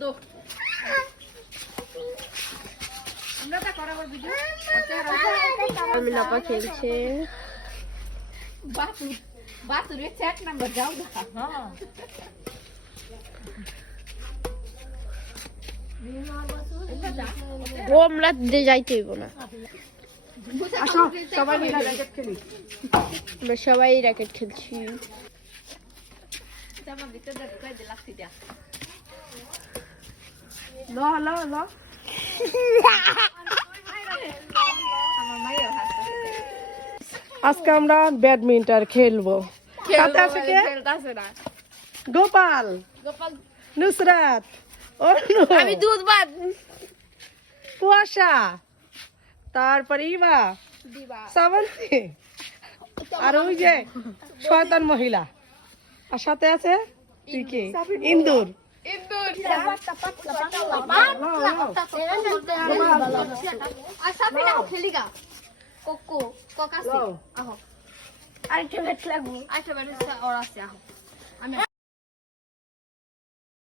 দো আমরা তা করার ভিডিও আমি লাপা খেলছে বাতুরে চ্যাট নাম্বার যাও না হ্যাঁ ও আমরা যাইতে হইব না আসো সবাই মিলে র্যাকেট খেলি আমরা সবাই র্যাকেট খেলছি আমার ভিতরে ঢুকাই দে লাস্তি দিয়া লো লো লো আমার মাইয়া হাসছে আজকে আমরা ব্যাডমিন্টন খেলবো সাথে আছে কে খেলতাছে না গোপাল গোপাল নুসরাত অনু আমি দুধ ভাত কুয়াশা তারপরে ইবা দিবা শ্রাবন্তী আর ওই যে শয়তান মহিলা আর সাথে আছে তুই কি ইন্দুর ইন্দুর আর সাথে না খেলিগা কোকো কোকাসি লও। আহো আরেকটা ব্যাট লাগবো আচ্ছা বেটা ওর আছে আহো আমি